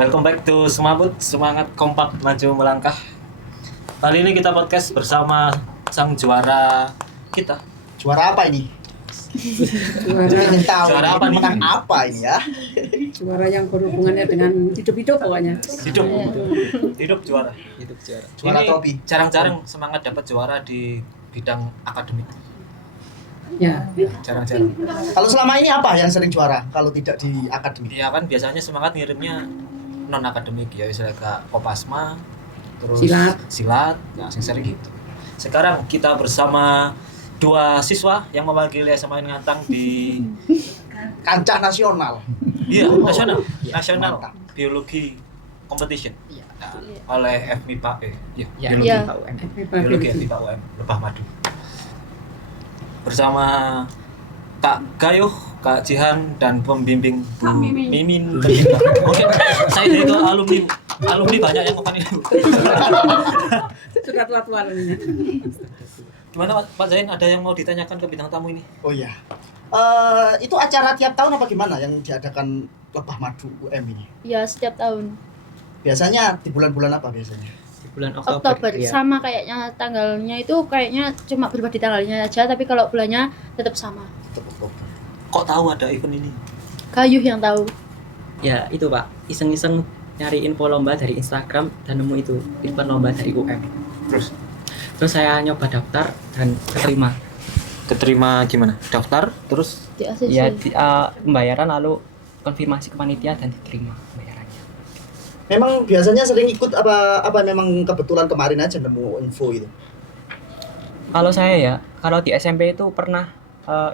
Welcome back to Semabut, semangat kompak maju melangkah. Kali ini kita podcast bersama sang juara kita. Juara apa ini? Ingin tahu Juara apa nih? menang apa ini ya? Juara yang berhubungannya dengan hidup-hidup pokoknya. Hidup juara. Juara Ini trofi. jarang-jarang semangat dapat juara di bidang akademik. Ya. Jarang-jarang. Kalau selama ini apa yang sering juara kalau tidak di akademik? Iya kan biasanya semangat ngirimnya non akademik ya, misalnya ke Kopasma, terus silat, ya sing sering gitu. Sekarang kita bersama dua siswa yang mewakili SMA Ngantang di Kancah nasional. iya nasional Mantap. biologi competition. Nah, oleh FMIPA Ya, biologi ya. biologi FMIPA UM Lebah Madu. Bersama Kak Gayuh, Kak Jihan dan pembimbing Bu Mimin. Oke, saya itu alumni banyak yang kemarin itu. Sudah tua-tua ini. Gimana Pak Zain, ada yang mau ditanyakan ke bintang tamu ini? Oh iya. Itu acara tiap tahun apa gimana yang diadakan Lebah Madu UM ini? Ya, setiap tahun. Biasanya di bulan-bulan apa biasanya? Di bulan Oktober. Iya. Sama kayaknya tanggalnya itu kayaknya cuma berubah di tanggalnya aja, tapi kalau bulannya tetap sama. Tetap Oktober. Kok tahu ada event ini? Gayuh yang tahu. Ya itu Pak, iseng-iseng nyari info lomba dari Instagram dan nemu itu event lomba dari UM. Terus saya nyoba daftar dan keterima. Keterima gimana? Daftar terus Di ACC. Ya pembayaran lalu konfirmasi ke panitia dan diterima pembayarannya. Memang biasanya sering ikut apa memang kebetulan kemarin aja nemu info itu? Kalau saya ya, kalau di SMP itu pernah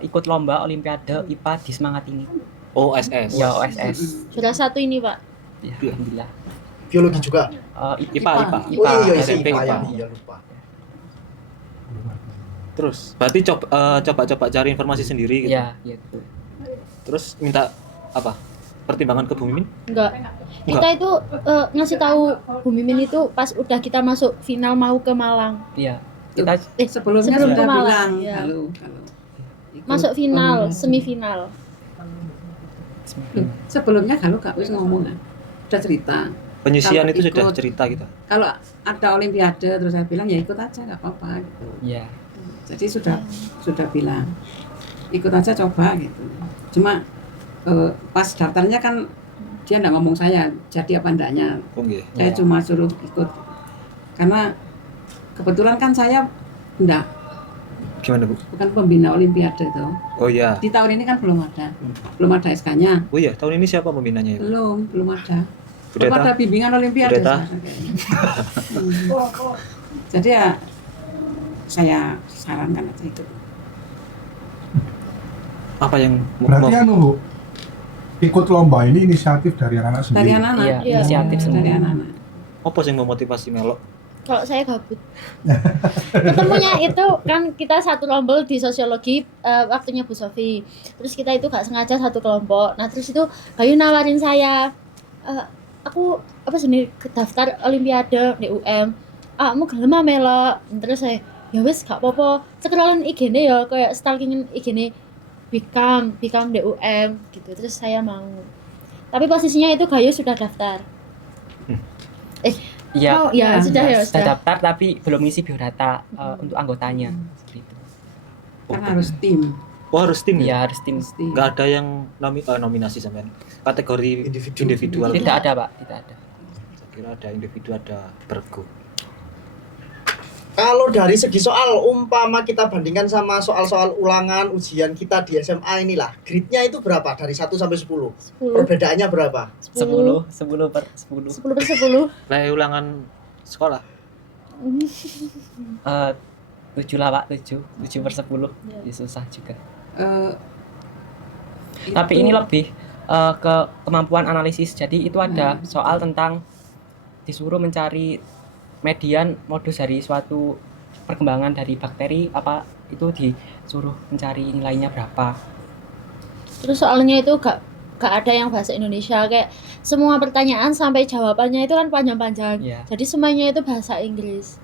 ikut lomba Olimpiade IPA di Semangat ini. OSS. Ya OSS. Sudah satu ini, Pak. Ya, alhamdulillah. Biologi juga. IPA. Oh iya SMP IPA ya. IPA. Iya lupa. Terus berarti coba cari informasi sendiri gitu. Ya, gitu. Terus minta apa? Pertimbangan ke Bu Mimin? Enggak. Kita itu ngasih tahu Bu Mimin itu pas udah kita masuk final mau ke Malang. Iya. Kita Sebelumnya sebelum sudah ke Malang, bilang ya. kalau ikut Masuk final, Olimpiade. semifinal. Sebelumnya kalau Kak Wis ngomong kan, sudah cerita. Penyisian Kalau itu sudah ikut- cerita kita. Kalau ada Olimpiade terus saya bilang ya ikut aja nggak apa-apa gitu. ya Jadi sudah bilang ikut aja coba gitu. Cuma pas daftarnya kan dia nggak ngomong saya jadi apa enggaknya. Oh nggih. Saya cuma suruh ikut karena kebetulan kan saya enggak Gimana Bu? bukan pembina Olimpiade itu. Oh iya. Di tahun ini kan belum ada SK-nya. Oh iya, tahun ini siapa pembinanya itu? Belum ada. Budeta? Belum ada bimbingan Olimpiade Budeta? sekarang kayaknya. Jadi ya saya sarankan aja itu. Apa yang Berarti anu Bu, ikut lomba ini inisiatif dari anak-anak sendiri. Dari anak-anak. Iya, Iya. inisiatif Dari sendiri. anak-anak. apa sih yang memotivasi melok? Kalau saya gabut. Ketemunya itu kan kita satu rombel di sosiologi waktunya Bu Sofi. Terus kita itu gak sengaja satu kelompok. Nah terus itu Bayu nawarin saya, aku apa sih daftar Olimpiade di UM. Kamu gelem ah melok. Terus saya ya wis gak apa-apa. Scrollan IG-ne ya kayak stalkingin IG-ne Bikam di UM gitu. Terus saya mau. Tapi posisinya itu Gayo sudah daftar. Iya, Oh, ya, sudah ya, sudah sudah. daftar tapi belum ngisi biodata untuk anggotanya. Seperti itu. Karena harus tim. Oh harus tim ya? Iya, harus tim. Pasti. Nggak ada yang nominasi sampean. Kategori individual. Tidak ada, Pak, tidak ada. Saya kira ada individu, ada bergu. Kalau dari segi soal umpama kita bandingkan sama soal-soal ulangan ujian kita di SMA inilah, grade-nya itu berapa dari 1 sampai 10? 10 Perbedaannya berapa? 10 per 10. 10 per 10. Lah ulangan sekolah. 7 lah, Pak, 7 per 10. Ya, susah juga. Eh, Tapi itu- ini lebih ke kemampuan analisis. Jadi itu ada soal tentang disuruh mencari median modus dari suatu perkembangan dari bakteri apa itu disuruh mencari nilainya berapa. Terus soalnya itu gak ada yang bahasa Indonesia, kayak semua pertanyaan sampai jawabannya itu kan panjang-panjang. Iya. Jadi semuanya itu bahasa Inggris.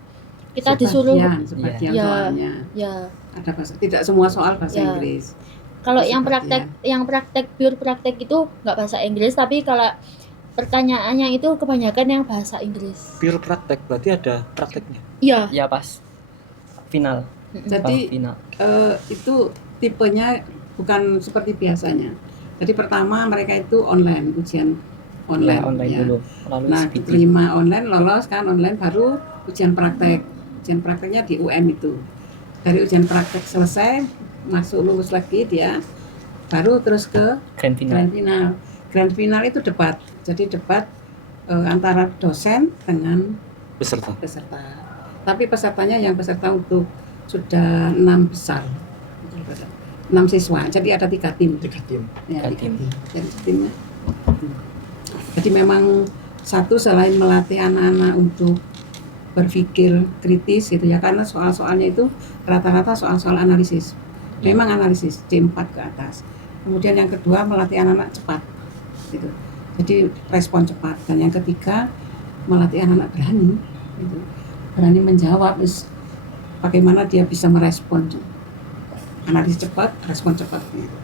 Kita disuruh sebagian Iya. soalnya ya ada bahasa, tidak semua soal bahasa Ya. Inggris. kalau Sebagian. yang praktek pure praktek itu nggak bahasa Inggris, tapi kalau pertanyaannya itu kebanyakan yang bahasa Inggris. Pure praktek, berarti ada prakteknya. Iya. Ya pas final. Jadi final. itu tipenya bukan seperti biasanya. Jadi pertama mereka itu online, ujian online. Ya, online ya. dulu. Lalu Nah, SPT. diterima online, lolos kan online, baru ujian praktek. Ujian prakteknya di UM itu. Dari ujian praktek selesai, masuk lulus lagi dia, baru terus ke Grand final. grand final. Grand final itu debat. Jadi debat antara dosen dengan Peserta. peserta. Tapi pesertanya yang peserta untuk sudah 6 besar. 6 siswa. Jadi ada 3 tim. 3 tim. Ya, Tiga tim. Jadi timnya. Jadi memang satu selain melatih anak-anak untuk berpikir kritis gitu ya, karena soal-soalnya itu rata-rata soal-soal analisis. Memang analisis C4 ke atas. Kemudian yang kedua melatih anak-anak cepat gitu. Jadi respon cepat, dan yang ketiga melatih anak-anak berani gitu. Berani menjawab, bagaimana dia bisa merespon analisis cepat, respon cepat gitu.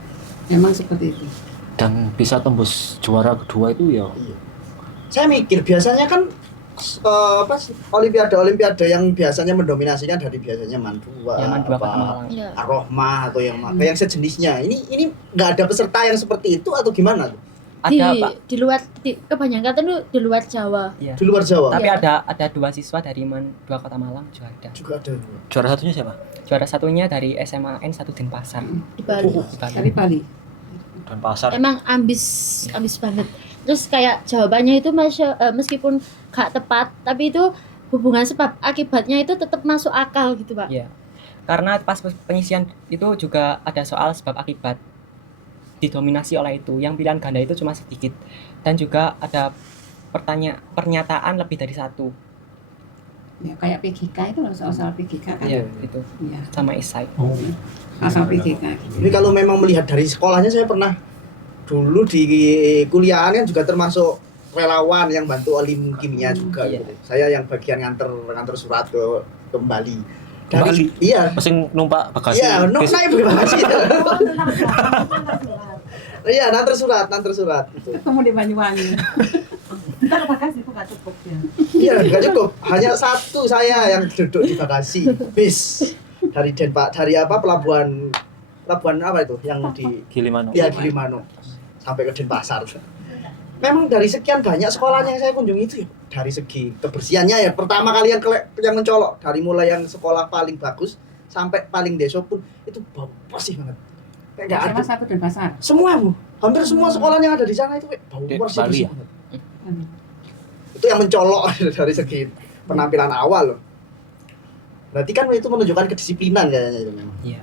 Memang seperti itu. Dan bisa tembus juara kedua itu ya. Saya mikir biasanya kan olimpiade yang biasanya mendominasikan dari biasanya Mandua, Ya, Mandua Kota Malang. Iya. Ar-Rahmah atau yang sejenisnya. Ini nggak ada peserta yang seperti itu atau gimana tuh? Ada Pak. Di luar kebanyakan itu di luar Jawa. Iya. Di luar Jawa Tapi Iya. ada 2 siswa dari Mandua Kota Malang juga ada. juga ada. Juara satunya siapa? Juara satunya dari SMA N 1 Denpasar. Di Bali. Oh. Di Bali. Dari Bali. Dan pasar. Emang ambis banget. Terus kayak jawabannya itu meskipun gak tepat, tapi itu hubungan sebab akibatnya itu tetap masuk akal gitu, Pak. Iya. Karena pas pengisian itu juga ada soal sebab akibat, didominasi oleh itu. Yang pilihan ganda itu cuma sedikit, dan juga ada pernyataan lebih dari satu. Ya, kayak PGK itu loh, soal PGK kan. Iya, itu Iya. sama esai. Oh. Asal PGK. Ini kalau memang melihat dari sekolahnya, saya pernah dulu di kuliahan kan juga termasuk relawan yang bantu olim kimia juga. Iya. Gitu. Saya yang bagian nganter surat ke Bali. Bali? Iya. Masing numpak bagasi. Iya, naik bagasi. Iya, nanti surat gitu. Ketemu di Banyuwangi. Ntar bagasi itu gak cukup ya. Iya, nggak cukup. Hanya satu saya yang duduk di bagasi bis dari pelabuhan apa itu yang di Gilimanuk. ya Gilimanuk sampai ke Denpasar. Memang dari sekian banyak sekolahnya yang saya kunjungi itu ya, dari segi kebersihannya ya, pertama kali yang mencolok, dari mulai yang sekolah paling bagus sampai paling deso pun itu bau bersih banget. Kayak nggak ada. Sama satu Denpasar. Semua Bu, hampir semua sekolah yang ada di sana itu kayak bau Di bersih Bali ya? banget. Itu yang mencolok dari segi penampilan awal loh. Berarti kan itu menunjukkan kedisiplinan kayaknya itu memang. Iya.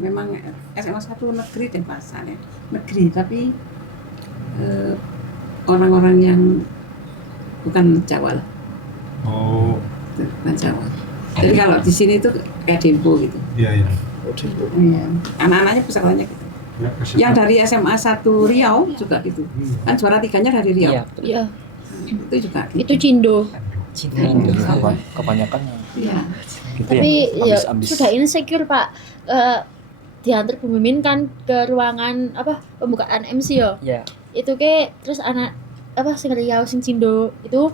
Memang SMA 1 negeri Denpasar ya. Negeri, tapi orang-orang yang bukan Jawa lah. Oh. Bukan Jawa. Jadi kalau di sini tuh kayak Dempo gitu. Iya, iya. Iya. Anak-anaknya pesertanya gitu. Ya, Yang dari SMA 1 Riau juga gitu. Kan juara 3-nya dari Riau. Iya, betul. Iya, Itu juga gitu. itu Cindo. Kebanyakan Iya. gitu Tapi ya ambis-ambis. sudah insecure, Pak. Diantar Bu Mimin kan ke ruangan pembukaan MC yo. Iya. Itu terus anak sing Riau sing Cindo itu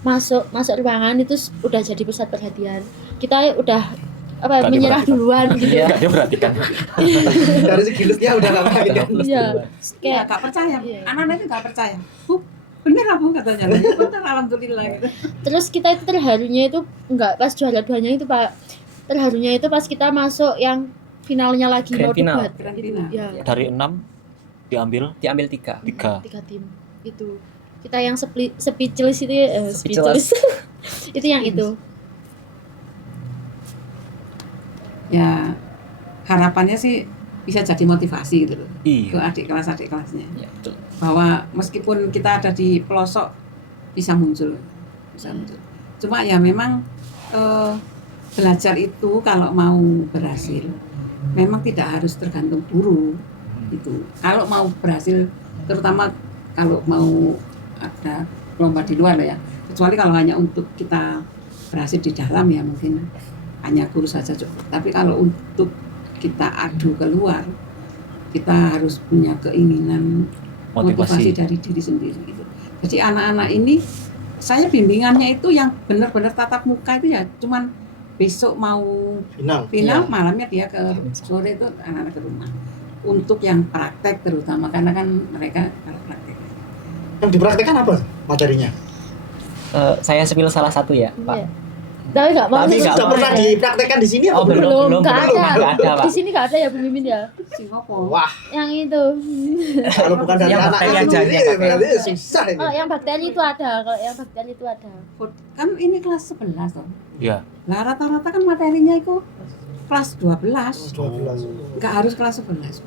masuk ruangan itu udah jadi pusat perhatian. Kita udah Berarti menyerah perhatikan. duluan gitu. Iya. Enggak, dia perhatikan. Dari segi looknya udah nggak main kan. Iya. Kayak Kayak gak percaya. Iya. Anak-anak itu gak percaya. Bener lah Bu katanya. Ya bener, alhamdulillah gitu. terus kita itu terharunya itu enggak pas juara 2-nya itu, Pak. Terharunya itu pas kita masuk yang finalnya lagi Grand mau final. debat. Grand final. Ya, Dari 6 diambil Diambil 3. 3. 3 tim. Itu. Kita yang speechless itu Speechless. itu yang itu. Ya harapannya sih bisa jadi motivasi gitu loh ke Iya. adik kelasnya, Iya, betul. bahwa meskipun kita ada di pelosok bisa muncul. Cuma ya memang belajar itu kalau mau berhasil memang tidak harus tergantung guru itu. Kalau mau berhasil, terutama kalau mau ada lomba di luar lah ya, kecuali kalau hanya untuk kita berhasil di dalam ya mungkin hanya guru saja cukup. Tapi kalau untuk kita adu keluar, kita harus punya keinginan motivasi Motivasi. dari diri sendiri gitu. Jadi anak-anak ini saya bimbingannya itu yang benar-benar tatap muka itu ya cuman besok mau Final. final Iya. malamnya dia ke sore itu anak-anak ke rumah. Untuk yang praktek terutama karena kan mereka kalau praktek. Yang dipraktekkan apa materinya? Saya spill salah satu ya, Pak. Iya. Tapi nggak mau Tapi sebut nggak Sudah mau. pernah namanya. dipraktekkan di sini apa Oh, belum? Belum, nggak ada. nggak ada, Pak. Di sini nggak ada ya Bu Mimin ya. Singapura. Wah, Yang itu. kalau bukan dari Yang anak bakteri itu aja, ini yang bakteri. berarti susah ini. Oh, yang bakteri itu ada. Kalau yang bakteri itu ada. Kan ini kelas 11 toh. Iya. Lah rata-rata kan materinya itu kelas 12. 12. Nggak harus kelas 11.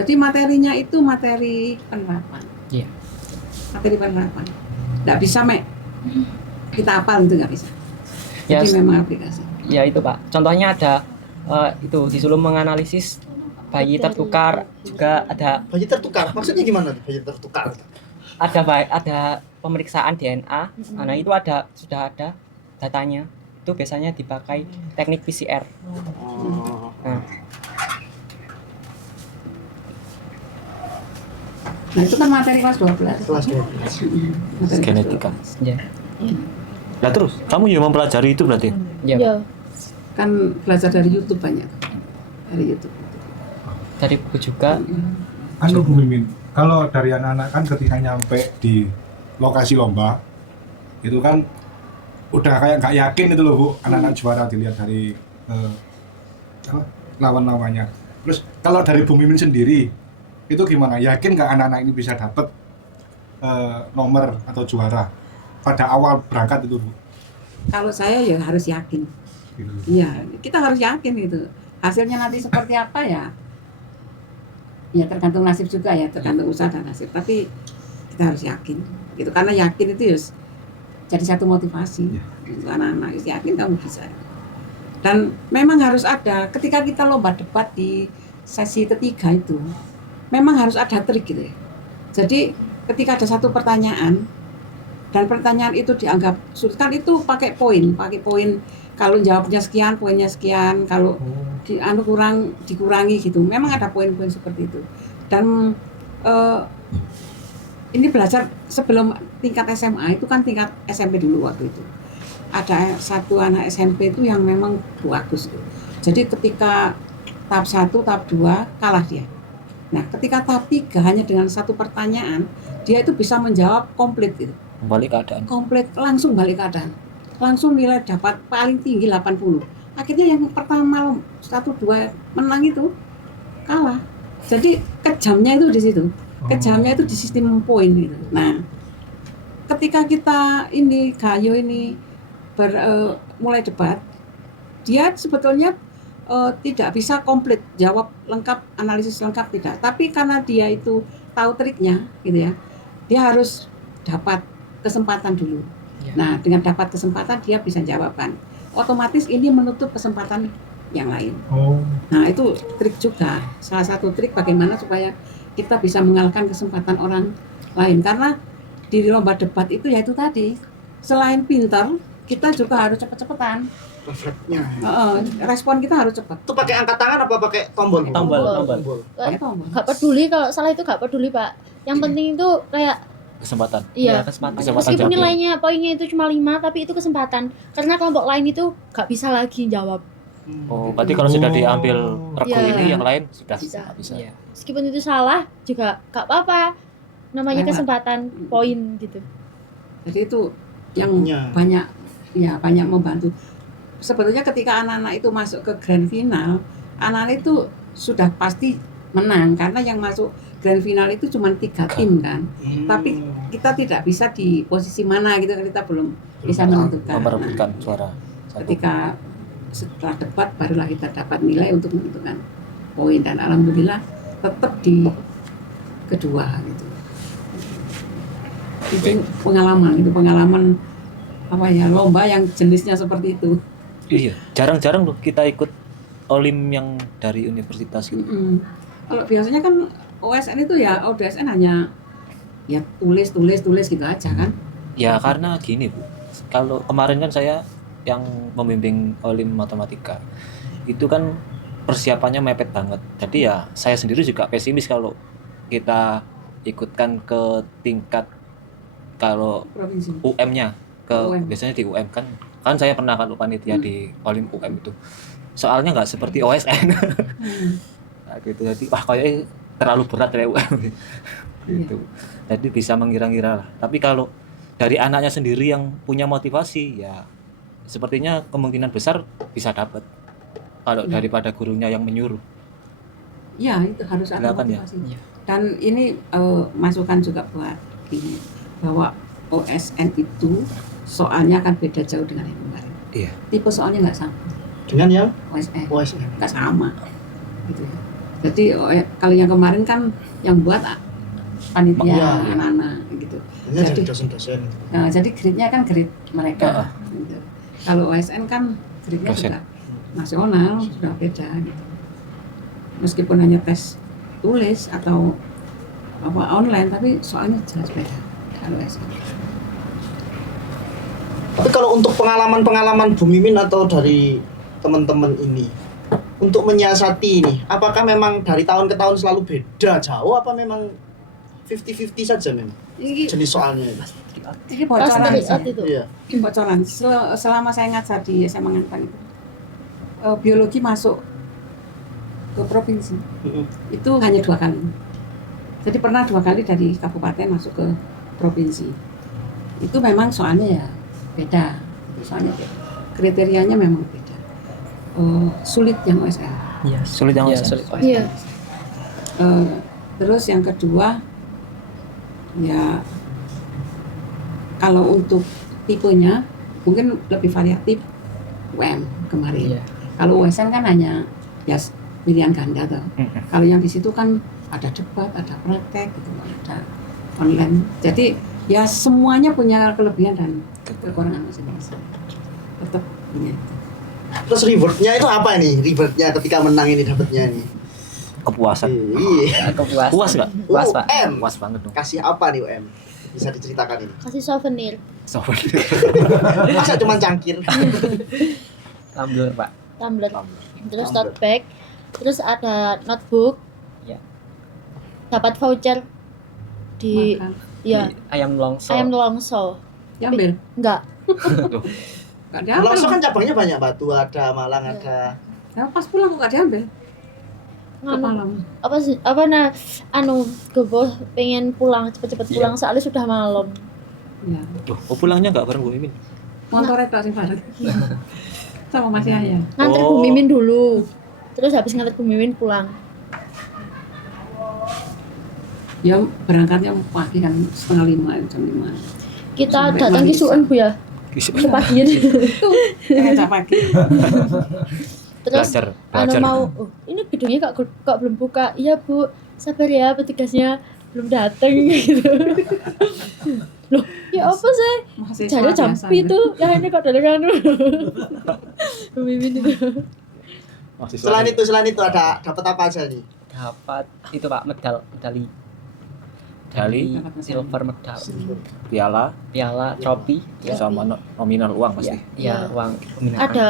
Jadi materinya itu materi penerapan. Iya. Materi penerapan. Nggak bisa kita hafal itu nggak bisa. Ya, Jadi memang aplikasi. ya itu Pak. Contohnya ada itu disuruh menganalisis bayi Bakteri. tertukar, juga ada Bayi tertukar. Maksudnya gimana tuh bayi tertukar? ada pemeriksaan DNA. Nah, itu sudah ada datanya. Itu biasanya dipakai teknik PCR. Oh. Nah, Nah itu kan materi kelas 12. Kelas 12. Materi kelas Genetika. 12. ya. Nah terus, kamu juga mempelajari itu berarti? Ya, Ya. Kan belajar dari YouTube banyak. Dari YouTube. dari buku juga. Anu Bu Mimin, kalau dari anak-anak kan ketika nyampe di lokasi lomba itu kan udah kayak nggak yakin itu loh Bu, anak-anak juara dilihat dari apa, lawan-lawannya. Terus kalau dari Bu Mimin sendiri itu gimana? Yakin nggak anak-anak ini bisa dapet nomor atau juara pada awal berangkat itu Bu? Kalau saya ya harus yakin. Gitu. Iya, kita harus yakin itu. Hasilnya nanti seperti apa ya? Ya tergantung nasib juga ya, tergantung usaha dan nasib. Tapi kita harus yakin. Gitu karena yakin itu ya jadi satu motivasi. Iya. Untuk anak-anak yakin kamu bisa. Dan memang harus ada ketika kita lomba debat di sesi ketiga itu, memang harus ada trik gitu ya. Jadi ketika ada satu pertanyaan dan pertanyaan itu dianggap sulit, kan itu pakai poin kalau jawabnya sekian poinnya sekian, kalau dikurangi gitu. Memang ada poin-poin seperti itu. Dan ini belajar sebelum tingkat SMA itu kan tingkat SMP dulu waktu itu. Ada satu anak SMP itu yang memang bagus. Jadi ketika tahap 1, tahap 2 kalah dia. Nah, ketika tahap 3 hanya dengan satu pertanyaan, dia itu bisa menjawab komplit gitu. Kembali keadaan. Komplit langsung balik keadaan. Langsung nilai dapat paling tinggi 80. Akhirnya yang pertama 1, 2 menang itu kalah. Jadi kejamnya itu di situ. Kejamnya itu di sistem poin gitu. Nah, ketika kita ini Gayo ini mulai debat, dia sebetulnya tidak bisa komplit jawab lengkap, analisis lengkap tidak. Tapi karena dia itu tahu triknya gitu ya, dia harus dapat kesempatan dulu. Ya. Nah, dengan dapat kesempatan dia bisa jawabkan. Otomatis ini menutup kesempatan yang lain. Oh, Nah, itu trik juga. Salah satu trik bagaimana supaya kita bisa mengalahkan kesempatan orang lain. Karena di lomba debat itu yaitu tadi, selain pintar, kita juga harus cepet-cepetan. Refleksnya. Respon kita harus cepat. Itu pakai angkat tangan apa pakai tombol? Tombol. Pakai tombol. Gak peduli kalau salah itu gak peduli Pak. Yang penting itu kayak Kesempatan. Ya, iya. kesempatan. Kesempatan Meskipun jawab. nilainya poinnya itu cuma 5 tapi itu kesempatan. Karena kelompok lain itu gak bisa lagi jawab. Oh, berarti kalau sudah diambil regu Iya. ini yang lain sudah Bisa. nggak bisa. Iya. Meskipun itu salah juga gak apa-apa. Namanya Lewat. kesempatan poin gitu. Jadi itu yang Ya. banyak membantu. Sebetulnya ketika anak-anak itu masuk ke grand final, anak-anak itu sudah pasti menang karena yang masuk grand final itu cuma 3 tim kan. Tapi kita tidak bisa di posisi mana gitu, kita belum bisa menentukan. Nah, Memperebutkan suara. Satu. ketika setelah debat barulah kita dapat nilai untuk menentukan poin dan alhamdulillah tetap di kedua gitu. Itu pengalaman apa ya, lomba yang jenisnya seperti itu. Iya, jarang-jarang loh kita ikut olim yang dari universitas gitu. Kalau biasanya kan OSN itu ya ODSN hanya ya tulis gitu aja kan. Ya karena gini Bu, kalau kemarin kan saya yang membimbing olim matematika itu kan persiapannya mepet banget. Jadi ya saya sendiri juga pesimis kalau kita ikutkan ke tingkat kalau provinsi. UM-nya ke UM. biasanya di UM kan saya pernah kalau panitia di Olim UM itu soalnya nggak seperti OSN. Nah, gitu jadi wah kayaknya terlalu berat ya UM gitu. Jadi bisa mengira-ngira lah. Tapi kalau dari anaknya sendiri yang punya motivasi ya sepertinya kemungkinan besar bisa dapat kalau daripada gurunya yang menyuruh. Ya, itu harus ada Silakan, ya. motivasi. Dan ini masukan juga buat ini bahwa OSN itu soalnya kan beda jauh dengan yang kemarin. Iya. Tipe soalnya nggak sama. Dengan yang OSN OSN. nggak sama, gitu ya. Jadi kalau yang kemarin kan yang buat panitia Iya. anak-anak gitu. Ini Jadi- jadi dosen-dosen. Nah, jadi grade-nya kan grade mereka. Gitu. Kalau OSN kan grade-nya Dosen. juga nasional, sudah beda gitu. Meskipun hanya tes tulis atau apa online, tapi soalnya jelas beda kalau OSN. Tapi kalau untuk pengalaman-pengalaman Bu Mimin atau dari teman-teman ini untuk menyiasati ini, apakah memang dari tahun ke tahun selalu beda jauh apa memang 50-50 saja memang Ini jenis soalnya itu? Ini Pas bocoran, dari saya. itu. Iya. Bocoran. Selama saya ngajar di SMA Ngantan itu, biologi masuk ke provinsi Mm-mm. itu hanya 2 kali. Jadi pernah 2 kali dari kabupaten masuk ke provinsi. Itu memang soalnya ya beda. Soalnya beda. Kriterianya memang beda. Sulit yang OSN. Iya, Sulit yang iya, OSN. sulit. Iya. Terus yang kedua ya kalau untuk tipenya mungkin lebih variatif UM kemarin. Iya. Kalau OSN kan hanya ya pilihan ganda tuh. Mm-mm. Kalau yang di situ kan ada debat, ada praktek gitu, ada online. Jadi ya semuanya punya kelebihan dan kekurangan masing-masing. Tetap punya. Terus rewardnya itu apa nih? Rewardnya ketika menang ini dapatnya nih? Kepuasan. Iya. Aku puas. Puas nggak? Puas, Pak. UM. Puas banget dong. Kasih apa nih UM? Bisa diceritakan ini? Kasih souvenir. Masa cuma cangkir? Tumbler, Pak. Tumbler, terus Tumbler. tote bag, terus ada notebook, Ya. dapat voucher di Makan. ya Di ayam longso. ayam longso. Diambil? Enggak, Enggak diambil. Langsung kan cabangnya banyak, Batu ada, Malang ada. Ya, pas pulang kok enggak diambil. nganu Malam. apa sih apa gebo pengen pulang cepet-cepet pulang soalnya sudah malam. Ya. Loh, pulangnya nggak bareng Bu Mimin? Motor itu sing bareng. Sama Mas Yahya. Nganter Oh. Bu Mimin dulu, terus habis nganter Bu Mimin pulang. Ya berangkatnya pagi kan 4:30 jam 5. Kita Sampai datang Manisa. kisuan Bu ya, sepagian. Ngajak pagi. Terus belajar. mau ini gedungnya kok belum buka. Iya Bu, sabar ya, petugasnya belum datang gitu. Loh, ya apa sih? Mahasiswa Jadi jam biasa. itu, ya ini kok dari kan. Bu Mimin itu. Selain itu ada dapat apa aja nih? Dapat itu, Pak, medali Dali, silver medal, piala, trofi, Ya. sama nominal uang pasti. ya uang peminatan. Ada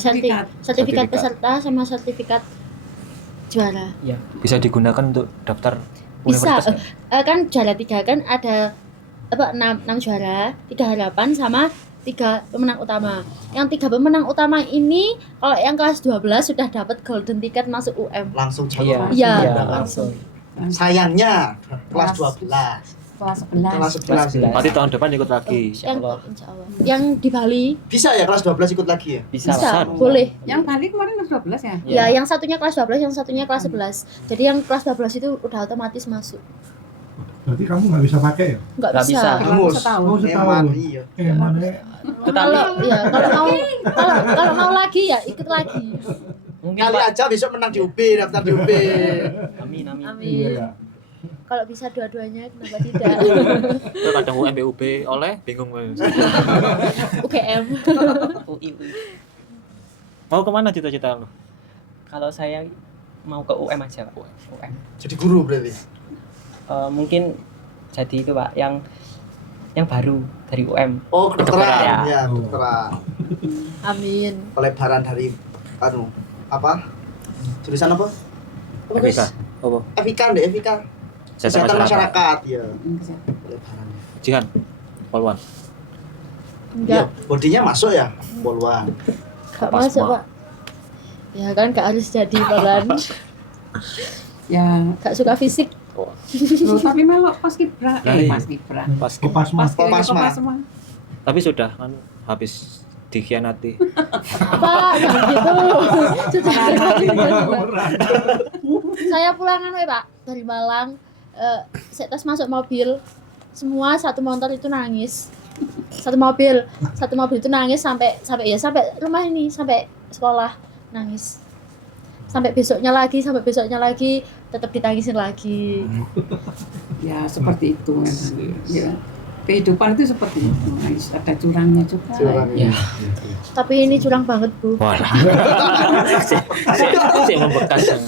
Sertifikat. sertifikat Sertifikat. peserta sama sertifikat juara. Bisa digunakan untuk daftar Bisa. universitas nggak? Kan juara 3 kan ada 6 juara, 3 harapan sama 3 pemenang utama. Yang 3 pemenang utama ini kalau yang kelas 12 sudah dapat golden ticket masuk UM. Langsung Iya, jalur. Iya. iya, langsung. Sayangnya kelas 12. Kelas 11. Kelas 11. 11. Berarti tahun depan ikut lagi. Insya Yang Allah. insya Allah. Yang di Bali Bisa ya kelas 12 ikut lagi ya? Bisa, bisa, Pak. boleh. Yang Bali kemarin kelas 12 ya? Ya, yang satunya kelas 12, yang satunya kelas 11. Jadi yang kelas 12 itu udah otomatis masuk. Berarti kamu nggak bisa pakai ya? Nggak Nggak bisa. bisa. Hangus. setahun. Oh, setahun. Eman, iya. Mana? Kalau ya kalau mau lagi ya ikut lagi. Mungkin, Kali Pak. aja besok menang di UB, daftar di UB. Amin, amin. Amin. Iya. Kalau bisa dua-duanya kenapa tidak? Terus kadang UM BUB oleh bingung. UGM. UI. Mau kemana cita-cita lu? Kalau saya mau ke UM aja, Pak. UM. Jadi guru berarti. Mungkin jadi itu, Pak, yang baru dari UM. Oh, kedokteran. Ya. Ya, kedokteran. Amin. Pelebaran dari apa? Tulisan apa? FIK. Apa? Evika deh, Evika. Kesehatan masyarakat, ya. Pelebarannya. Jihan. Polwan. Ya, Enggak, bodinya masuk ya, poluan. enggak masuk, Pak. Ya kan enggak harus jadi Polwan. Ya, Enggak suka fisik. loh, tapi melok pas kibra, Nah, iya. pas kibra. Pas Kopasma. Pas kira Kopasma. Kopasma. tapi sudah kan habis dikhianati. Pak, jangan gitu. Sudah saya pulangan Pak dari Malang, saya tes masuk mobil, semua satu motor itu nangis, satu mobil itu nangis sampai rumah ini, sampai sekolah nangis, sampai besoknya lagi tetap ditangisin lagi. Ya seperti itu memang. Ya. Kehidupan itu seperti itu, harus ada curangnya juga. Curangnya. Ya. Tapi ini curang banget Bu. Wah. Sih membekas yang.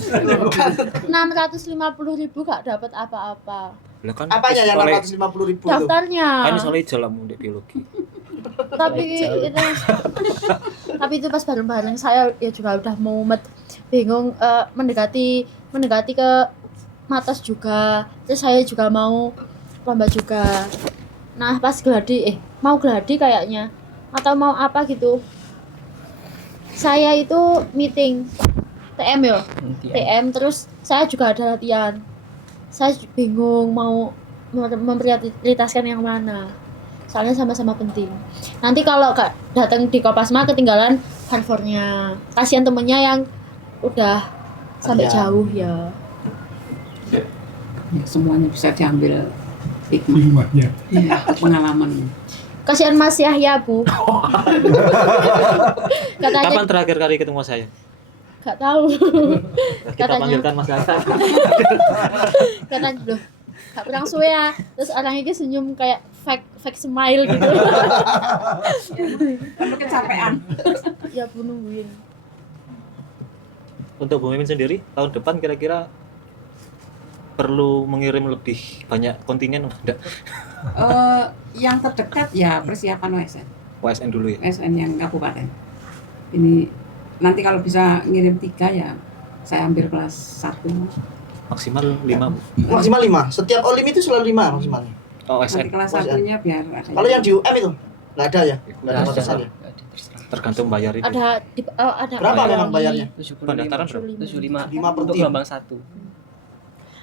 650.000 gak dapat apa-apa. Lah kan Apanya yang oleh- 650.000 itu? Daftarnya. Kan soalnya jalan di biologi. Tapi itu pas bareng-bareng saya ya juga udah mumet, bingung, mendekati ke Matos juga, terus saya juga mau lomba juga. Nah pas mau gladi kayaknya atau mau apa gitu, saya itu meeting TM ya, TM terus saya juga ada latihan, saya bingung mau memprioritaskan yang mana, soalnya sama-sama penting. Nanti kalau gak datang di Kopasma ketinggalan harfornya, kasihan temennya yang udah sampai Iya. jauh ya. Ya, semuanya bisa diambil hikmah, Hikmahnya. ya, pengalaman. Kasihan Mas Yahya Bu. Katanya Kapan terakhir kali ketemu saya? gak tahu. Kita Katanya. panggilkan Mas Yahya. Katanya loh gak kurang suwe ya, terus orangnya ini senyum kayak fake smile gitu. Kamu kecapean. Ya Bu nungguin. Untuk Bu Mimin sendiri tahun depan kira-kira perlu mengirim lebih banyak kontingen enggak? Yang terdekat ya persiapan WSN. WSN dulu ya. WSN yang kabupaten. Ini nanti kalau bisa ngirim 3 ya saya ambil kelas 1. Maksimal 5. Maksimal 5. Setiap olim itu selalu 5 maksimalnya. Oh, Nanti WSN. kelas WSN. 1-nya biar ada. Kalau yang di UM itu enggak ada ya? Enggak ada Nggak ada. batasan ya? Tergantung bayar itu. Ada Berapa ada memang bayarnya? 75. Pendaftaran berapa? 75 5 per untuk tim. gelombang 1.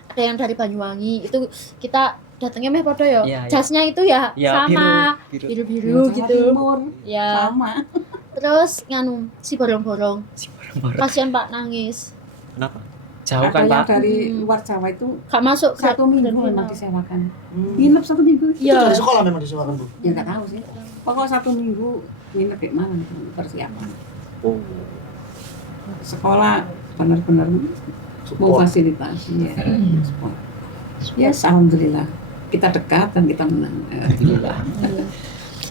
Ada yang dari Banyuwangi itu kita datangnya meh podo ya. Iya, iya. Jasnya itu ya, Ya, sama biru. biru-biru Jawa gitu. Timur, Ya. sama. Terus nganu si borong-borong. Si bareng-bareng. Kasihan Pak nangis. Kenapa? Jauh Ada kan yang Pak? dari Hmm. luar Jawa itu Gak masuk 1 minggu grand memang final. disewakan. Hmm. Nginep 1 minggu. Itu Iya. dari sekolah memang disewakan, Bu. Ya nggak tahu sih. Pokoknya 1 minggu nginep di mana itu persiapan. Oh. Sekolah benar-benar mau Support. fasilitasi ya. Support. Ya, alhamdulillah kita dekat dan kita menang. Alhamdulillah. Iya.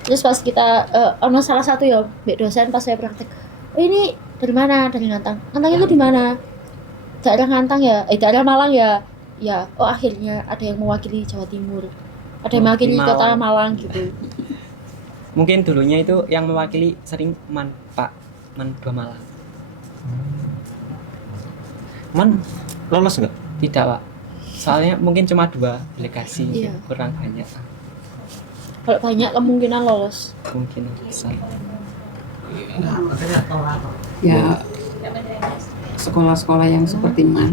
Terus pas kita ono salah satu ya, mbak dosen pas saya praktek. Oh, ini dari mana? Dari Ngantang. Ngantang itu di mana? Daerah Ngantang ya? Daerah Malang ya? Ya, oh akhirnya ada yang mewakili Jawa Timur. Ada yang Oh, mewakili di kota Malang. Malang gitu. Mungkin dulunya itu yang mewakili sering Pak 2 Malang. Man, lolos enggak? Tidak Pak. Soalnya mungkin cuma 2 delegasi, Iya. kurang banyak. Kalau banyak kemungkinan lolos. Mungkin bisa. Ya sekolah-sekolah yang seperti MAN,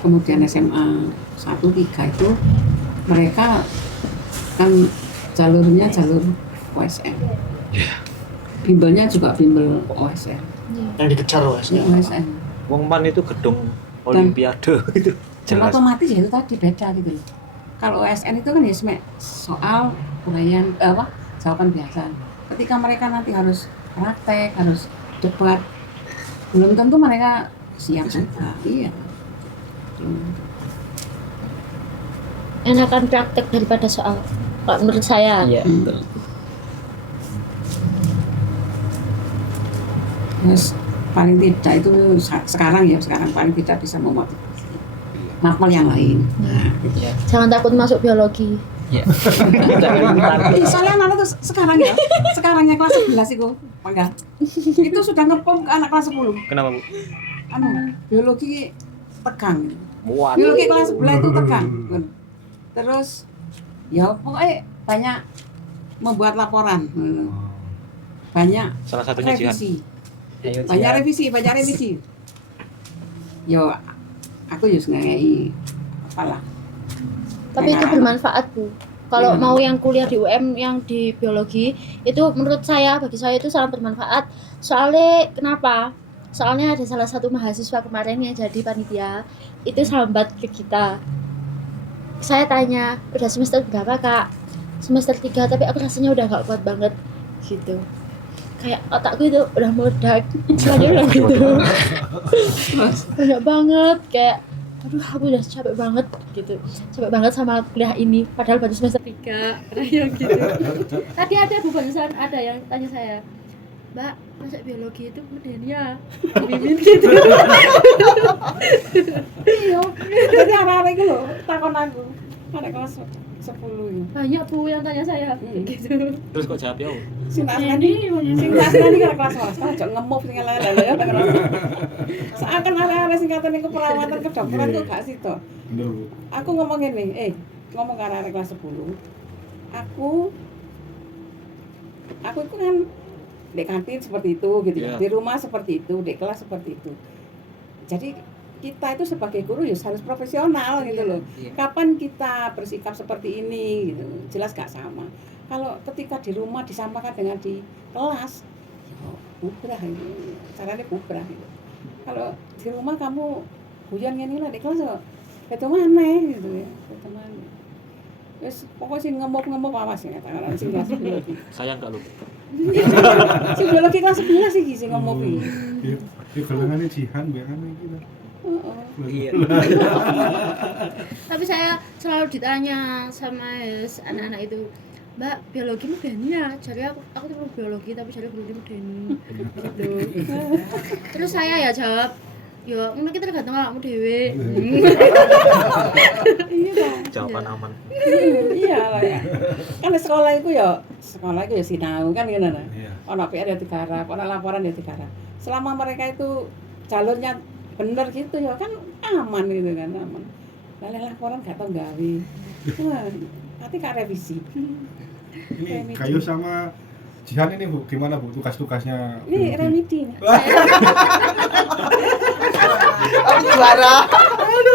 kemudian SMA 1, 3 itu mereka kan jalurnya jalur OSN. Bimbelnya juga bimbel OSN. Yang dikejar wes. Ya, OSN. Wong Man itu gedung olimpiade itu. Dan Jelas. otomatis ya itu tadi beda gitu loh. Kalau OSN itu kan ya soal uraian jawaban biasa. Ketika mereka nanti harus praktek, harus debat, belum tentu mereka siap juga. Iya. Enakan praktek daripada soal. Kalau menurut saya. Iya, Hmm. betul. Terus paling tidak itu sekarang paling tidak bisa memotivasi mapel yang lain. Nah, gitu. Iya. Jangan takut masuk biologi. Iya. Jangan takut. Soalnya anak tuh sekarangnya kelas 11 itu, enggak. Itu sudah ngepom ke anak kelas 10. Kenapa, Bu? Biologi tegang. Muat. Biologi kelas 11 itu tegang. Terus ya pokoknya banyak membuat laporan. Banyak Salah satunya Jihan. revisi. Ayo, Banyak Jihan. revisi. Yo, aku just ngei apalah. Tapi itu bermanfaat Bu. Kalau mau yang kuliah di UM yang di biologi itu menurut saya, bagi saya itu sangat bermanfaat. Soalnya kenapa? Soalnya ada salah satu mahasiswa kemarin yang jadi panitia itu sambat ke kita. Saya tanya, udah semester berapa Kak? Semester 3, tapi aku rasanya udah gak kuat banget gitu. Kayak otakku itu udah meledak, istilahnya udah gitu. Banyak banget, kayak aduh aku udah capek banget gitu, capek banget sama kuliah ini padahal baru semester 3 yang gitu. Tadi ada Bu barusan ada yang tanya saya, Mbak masa biologi itu medenya mimin gitu. Iya Jadi anak-anak itu loh takon aku. Anak kelas 10 ya. banyak Bu yang tanya saya gitu. Terus kok jawab ya? Sing tak asmani kan kelas 11. Kan aja ngemop sing ala-ala ya. Seakan arek-arek sing katene keperawatan kedokteran kok gak sito. Bener, Bu. Aku ngomong ngene, ngomong ke arek kelas 10. Aku itu kan di kantin seperti itu gitu ya. Yeah. Di rumah seperti itu, di kelas seperti itu. Jadi kita itu sebagai guru ya harus profesional gitu loh. Iya. Kapan kita bersikap seperti ini gitu, jelas gak sama. Kalau ketika di rumah disamakan dengan di kelas, ya bubrah itu, caranya bubrah gitu. Kalau di rumah kamu guyon ngene lah di kelas kok itu mana gitu ya, itu mana. Wis pokoknya sing ngemop-ngemop awas ya katakan sing kelas biologi. Saya enggak lupa. Sing biologi kelas 11 iki sing ngemop iki. Ini golongannya Jihan, biar kan kita. Iya. Tapi saya selalu ditanya sama anak-anak itu, Mbak biologi medeni ya? Jadi aku tuh biologi tapi jadi biologi medeni gitu. Terus saya ya jawab, yo mungkin kita tergantung awakmu dhewe. Iya. Jawaban aman. Iya lah ya. Kan sekolah itu ya sinau kan ngono nah. Iya. Ono PR ya digarap, ono laporan ya digarap. Selama mereka itu jalurnya bener gitu ya kan aman gitu kan, aman. Lah laporan gak tau gawe. Wah, nanti kak revisi. Ini Kayu sama Jihan ini Bu, gimana Bu tugas-tugasnya? Ini remedi. Aku juara.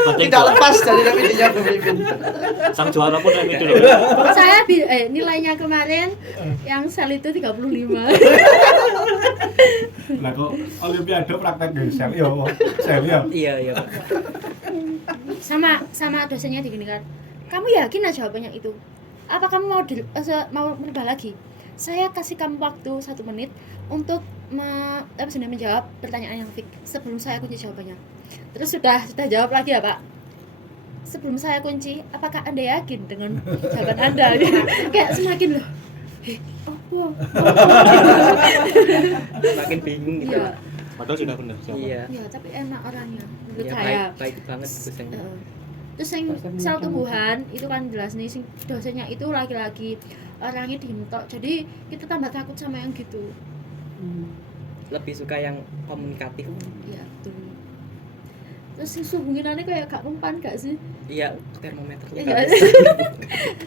Penting Tidak kok. lepas dari remedinya Bu Mimin. Sang juara pun remedi dulu. Saya nilainya kemarin yang sel itu 35. Lah kok olimpiade praktek sel ya. Iya. Sama dosennya diginikan. Kamu yakin aja jawabannya itu? Apa kamu mau merubah lagi? Saya kasih kamu waktu 1 menit untuk menjawab pertanyaan yang fix sebelum saya kunci jawabannya. Terus sudah jawab lagi ya Pak. Sebelum saya kunci, apakah Anda yakin dengan jawaban Anda? Kayak semakin loh. Apa? Makin bingung gitu. Iya. Padahal sudah benar jawaban. Iya. Ya, tapi enak orangnya menurut Ya, saya. baik banget dosennya. Terus yang sel tumbuhan itu kan jelas nih sing dosennya itu laki-laki, orangnya diem tok. Jadi kita tambah takut sama yang gitu. Lebih suka yang komunikatif. Iya, betul. Terus sing hubungannya kayak gak mempan gak sih? Iya, termometernya. Iya.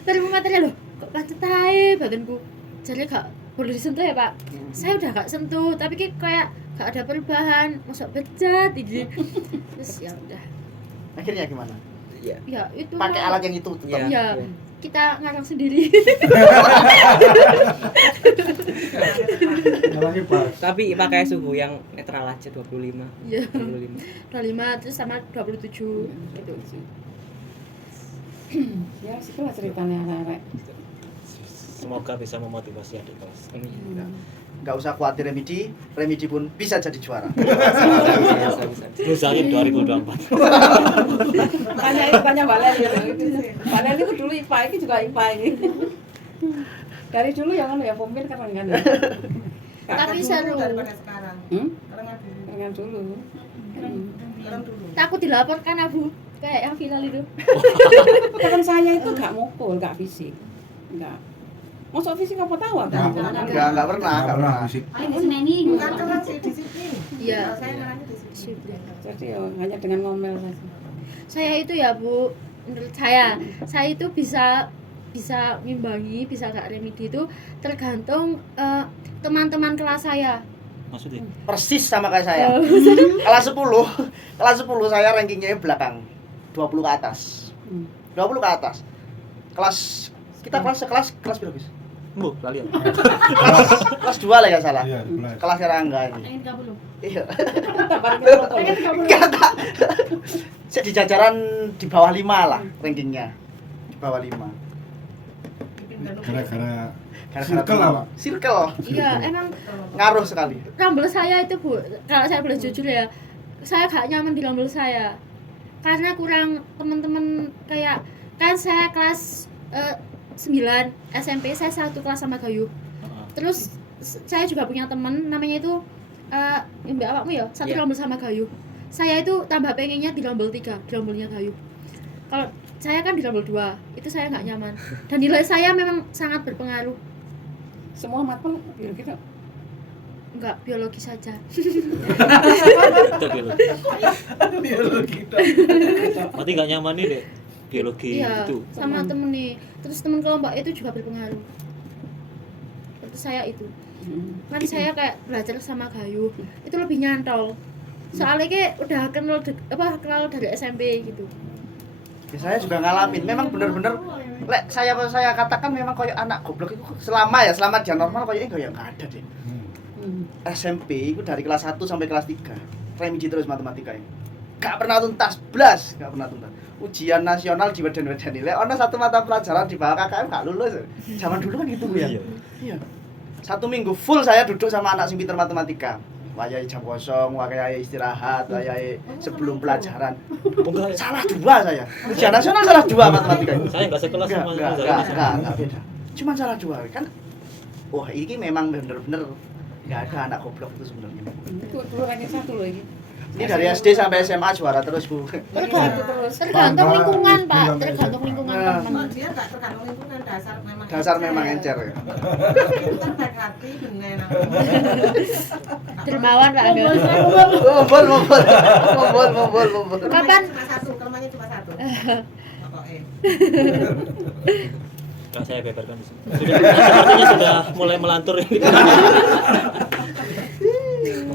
Termometernya loh, kok pancet ae badanku. Jadi gak boleh disentuh ya, Pak. Saya udah gak sentuh, tapi kayak gak ada perubahan, masuk bejat ini. Terus ya udah. Akhirnya gimana? Iya. Ya, itu Pakai alat yang itu tetap. Iya. Ya, kita ngarang sendiri. Namanya pas. Tapi pakai suhu yang netral aja 25. Iya. 25. 25 terus sama 27 gitu sih. Ya, setelah ceritanya anak-anak. Semoga bisa memotivasi adik kelas. Nggak usah khawatir remedi pun bisa jadi juara. Usahain 2024. Tanya Mbak Leli. Mbak Leli itu dulu IPA, ini juga IPA ini. Dari dulu yang pemimpin keren kan. Tapi seru. Keren dulu. Takut dilaporkan Abu kayak yang final itu. Teman saya itu nggak mukul, nggak fisik, nggak. Masuk fisik apa tahu? Nggak pernah. Fisik. Bukan kelas disiplin. Iya. Saya ngarangnya disiplin. Jadi ya, hanya dengan ngomel saja. Saya itu ya Bu, menurut saya itu bisa bisa ngimbangi, bisa gak remedi itu tergantung teman-teman kelas saya. Maksudnya? Persis sama kayak saya. Kelas 10 saya rankingnya belakang 20 ke atas. 20 ke atas. Kita kelas berapa, Gus? Bu, kalian. Kelas 2 lah enggak salah. Iya, mulai. Kelas Serangga ini. Pengen 30. Iya. Pengen 30. Enggak. Saya di jajaran di bawah 5 lah rankingnya. Di bawah 5. Gara-gara Gara-gara circle apa? Circle. Iya, emang Ngaruh sekali. rumble saya itu Bu, kalau saya boleh jujur ya, saya gak nyaman di rumble saya karena kurang teman-teman kayak kan saya kelas 9 SMP saya satu kelas sama Gayu. Terus saya juga punya teman namanya itu Mbak awakmu ya, satu Iya. rumble sama Gayu. Saya itu tambah pengennya di rumble 3, di rumble-nya Gayu. Kalau saya kan di rumble 2, itu saya nggak nyaman. Dan nilai saya memang sangat berpengaruh. Semua matkul biologi Dok. Enggak, biologi saja. Itu biologi. Berarti nggak nyaman nih deh biologi Iya, itu. sama temen nih. Terus temen kelompok itu juga berpengaruh. Seperti saya itu. Kan saya kayak belajar sama Gayu, itu lebih nyantol. Soalnya kayak udah kenal dari SMP gitu. Ya, saya juga ngalamin. Memang bener-bener lek saya katakan memang kayak anak goblok itu selama dia normal kayaknya enggak ada deh. SMP itu dari kelas 1 sampai kelas 3 remedi terus matematika ini gak pernah tuntas, blas gak pernah tuntas. Ujian nasional di weden-weden nilai ono satu mata pelajaran di bawah KKM gak lulus. Zaman dulu kan gitu Bu ya. Iya. 1 minggu full saya duduk sama anak sing pinter matematika. Wayahe jam kosong, wayahe istirahat, wayahe sebelum pelajaran. Salah 2 saya. Ujian nasional salah 2 matematika itu. Saya nggak sekelas sama Enggak beda. Cuma salah 2 kan. Wah, ini memang bener-bener nggak ada anak goblok itu sebenarnya. Itu dulu ranking 1 loh ini. Ini dari SD sampai SMA juara terus Bu. Tergantung lingkungan Pak, tergantung lingkungan teman. Dia nggak tergantung lingkungan, Dasar memang encer ya. Itu kan baik hati bener. Dermawan Pak Angga. Mombol. Kapan? Cuma satu, kelemahannya cuma satu. Pokoknya. Nah, saya beberkan di sini. Sepertinya sudah mulai melantur ini.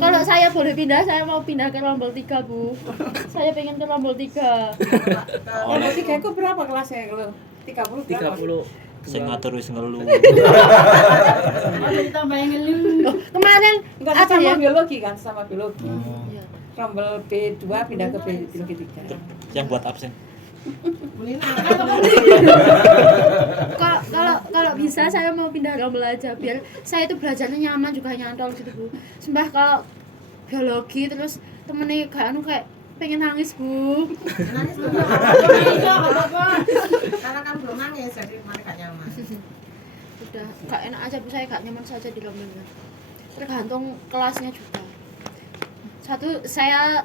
Kalau saya boleh pindah, saya mau pindah ke Rombol 3 Bu. Saya pengen ke Rombol 3. Rombol 3 itu berapa kelasnya kalau? 30 berapa? 30 Saya ngatur wis ngeluh. Kemarin Enggak ada sama ya? biologi kan, sama biologi. Iya. Rombel B2 pindah ke biologi 3. Yang buat absen. Kalau bisa saya mau pindah rombel aja biar saya itu belajarnya nyaman juga nyantol gitu Bu. Sumpah kalau biologi terus temennya kayak pengen nangis Bu. Nangis belum karena kan belum nangis jadi mana gak nyaman. Udah gak enak aja Bu, saya gak nyaman saja di rombelnya. Tergantung kelasnya juga. Saya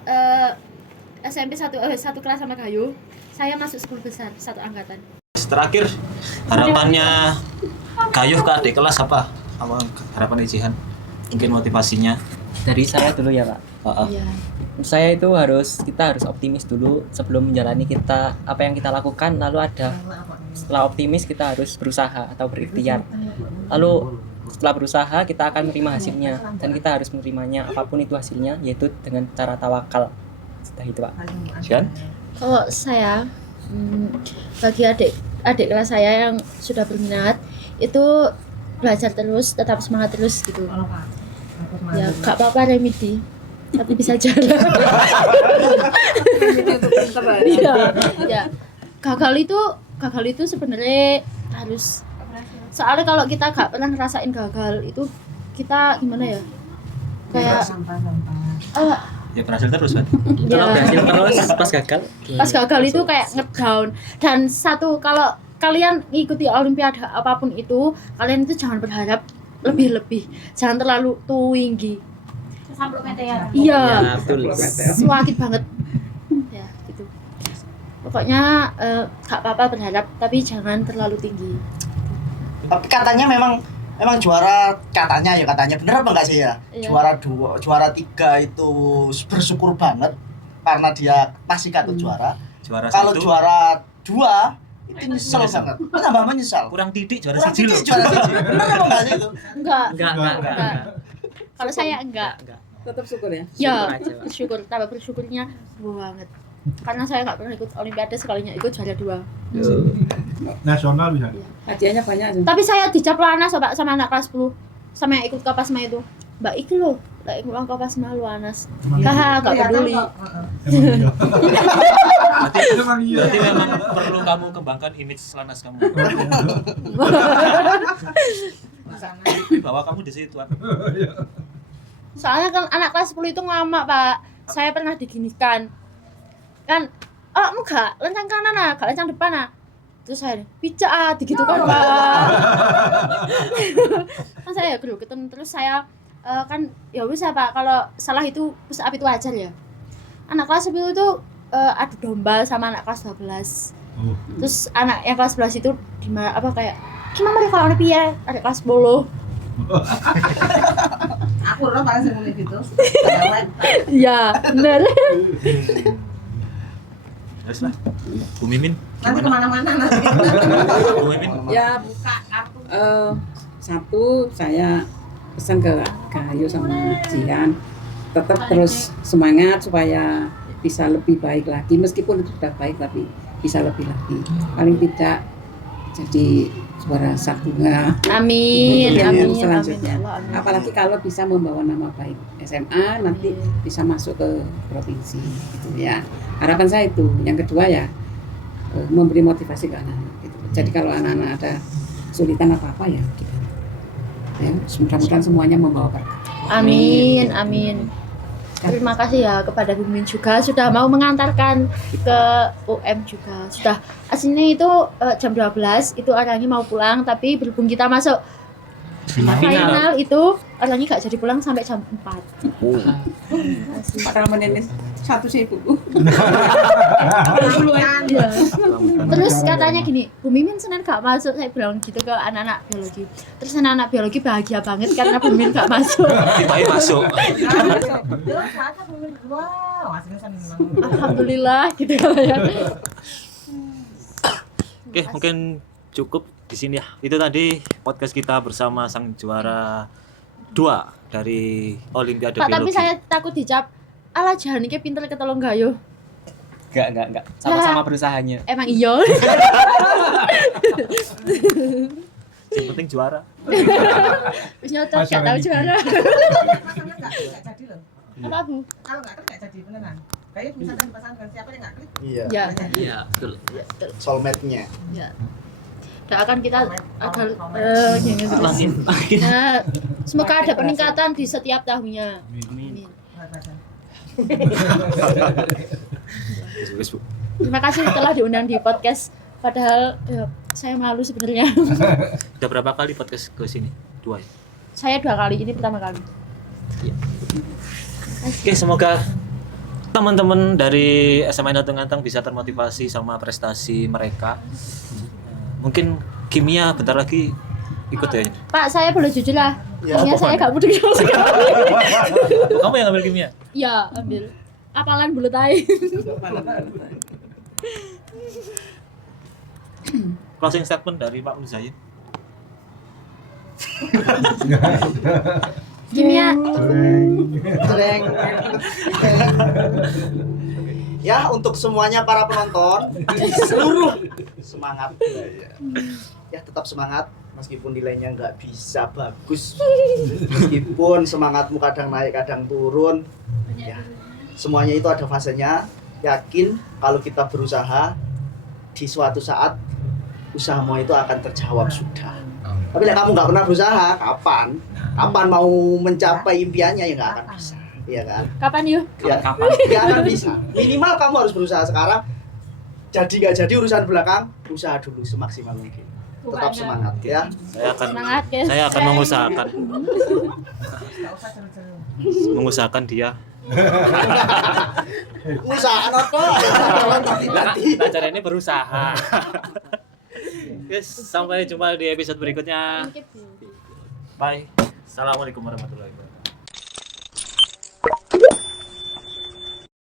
SMP satu kelas sama Gayu. Saya masuk 10 besar, satu angkatan. Terakhir harapannya Gayuh ke adik kelas apa? Apa harapan Jihan? Mungkin motivasinya. dari saya dulu ya Pak. Iya. Menurut saya itu kita harus optimis dulu sebelum menjalani apa yang kita lakukan, lalu setelah optimis kita harus berusaha atau berikhtiar. Lalu setelah berusaha kita akan menerima hasilnya dan kita harus menerimanya apapun itu hasilnya, yaitu dengan cara tawakal. Setelah itu Pak. Jihan? Kalau saya bagi adik kelas saya yang sudah berminat itu belajar terus, tetap semangat terus gitu. Ya gak apa-apa remedi, tapi bisa jalan. Iya, ya. Gagal itu sebenarnya harus, soalnya kalau kita gak pernah ngerasain gagal itu kita gimana ya? Kayak Ya berhasil terus kan? Kalau berhasil terus pas gagal itu kayak ngedown. Dan satu, kalau kalian ikuti olimpiade apapun itu, kalian itu jangan berharap lebih-lebih, jangan terlalu tinggi. Sampai meteor. Iya, Ya, betul. suakit banget. Ya, gitu. Pokoknya gak apa-apa berharap, tapi jangan terlalu tinggi. Tapi katanya memang juara, katanya bener apa enggak sih ya? Iya. Juara 3 itu bersyukur banget karena dia masih katut juara. Juara Kalau 1. juara 2 itu Nyesel banget. Masa Mbak menyesal? Kurang titik juara Kurang siji loh. titik juara siji. Bener apa enggak sih itu? Enggak. Enggak. Kalau saya enggak. Tetap syukur ya. Ya, Syukur aja, Pak. bersyukur, tambah bersyukurnya banget. Karena saya nggak pernah ikut olimpiade, sekalinya ikut juara 2. Nasional bisa. Hadiahnya banyak aja. Tapi saya dicap lanas Pak, sama anak kelas 10 sama yang ikut Kopasma itu. Mbak itu loh, lagi ngulang Kopasma lu lanas. Haha, nggak peduli. Emang iya. Berarti memang perlu kamu kembangkan image selanas kamu. Bahwa kamu di situ. Soalnya kan anak kelas 10 itu ngamak Pak. Saya pernah diginikan. Kan, oh enggak, lencang kanan ah, enggak lencang depan ah. Terus saya, pijak ah, gitu kan Pak. Kan saya gerugeten, terus saya kan ya wis ya Pak, kalau salah itu push up itu wajar ya. Anak kelas 10 itu adu domba sama anak kelas 12. Terus anak yang kelas 11 itu gimana apa kayak gimana mereka kalau piye adik kelas 10. Aku loh paling sering gitu. Iya, benar. Terus lah. Bu Mimin. Nanti kemana-mana nanti. Bu Mimin. Ya, Buka kartu. satu saya pesan ke Gayo sama Jian tetap terus semangat supaya bisa lebih baik lagi, meskipun itu sudah baik tapi bisa lebih lagi, paling tidak jadi juara Sardunia Amin, yang amin, selanjutnya. amin, amin. Apalagi kalau bisa membawa nama baik SMA, nanti bisa masuk ke provinsi gitu ya. Harapan saya itu. Yang kedua ya memberi motivasi ke anak-anak gitu. Jadi kalau anak-anak ada kesulitan apa-apa ya gitu. Ya, mudah-mudahan semuanya membawa berkah. Amin, amin. Terima kasih ya kepada Bu Mimin juga sudah mau mengantarkan ke UM juga. Sudah aslinya itu jam 12 itu orangnya mau pulang, tapi berhubung kita masuk final itu orangnya gak jadi pulang sampai jam 4. Padahal menit satu sibuk. Iya. Terus katanya gini, Bu Mimin Senin gak masuk, saya bilang gitu ke anak-anak biologi. Terus anak-anak biologi bahagia banget karena Bu Mimin gak masuk. Kita masuk. Yo, saatnya belum dua. Masih seneng. Alhamdulillah gitu ya. Oke, mungkin cukup di sini ya. Itu tadi podcast kita bersama sang juara 2 dari Olimpiade Pak, Biologi. tapi saya takut dicap ala jahan iki pinter ketolong gayo. Enggak. Sama-sama berusahanya. Emang iya. Yang penting juara. Wis nyocok gak tahu juara. Pasangan nggak jadi loh. Apa Bu? Kalau nggak nggak jadi beneran. Kayak misalkan pasangan siapa yang nggak klik. Iya. Ya, Iya, betul. ya, betul. Soulmate-nya. Ya. Doakan kita agar gini terus. Makin Nah, semoga ada peningkatan di setiap tahunnya. Amin. Bagus, Bu. Terima kasih telah diundang di podcast. Padahal ya, saya malu sebenarnya. Udah berapa kali podcast ke sini? 2 ya? Saya 2 kali, ini pertama kali. Oke, semoga teman-teman dari SMA Natu Ngantang bisa termotivasi sama prestasi mereka. Mungkin kimia bentar lagi ikut ya. Pak, saya boleh jujur lah. Ya, Kimia apa, saya Pak? gak mudah sekali. Kamu yang ngambil kimia? Ya, ambil. Apalan bulu tai. Closing statement dari Pak Muzayin. Kimia. Tereng. Ya, untuk semuanya para penonton seluruh semangat. Ya, tetap semangat meskipun nilainya nggak bisa bagus. Meskipun semangatmu kadang naik, kadang turun. Ya, semuanya itu ada fasenya. Yakin kalau kita berusaha di suatu saat usahamu itu akan terjawab sudah. Tapi kalau kamu nggak pernah berusaha, kapan? Kapan mau mencapai impiannya ya nggak akan bisa, iya kan? Kapan yuk? Ya, Kapan? nggak akan bisa. Minimal kamu harus berusaha sekarang. Jadi nggak jadi urusan belakang, usaha dulu semaksimal mungkin. Tetap semangat ya. Semangat guys. Saya akan mengusahakan Nggak usah seru-seru. mengusahakan dia. Usaha apa? Nanti. Nah, cara ini berusaha. Guys, sampai jumpa di episode berikutnya. Bye. Assalamualaikum warahmatullahi wabarakatuh.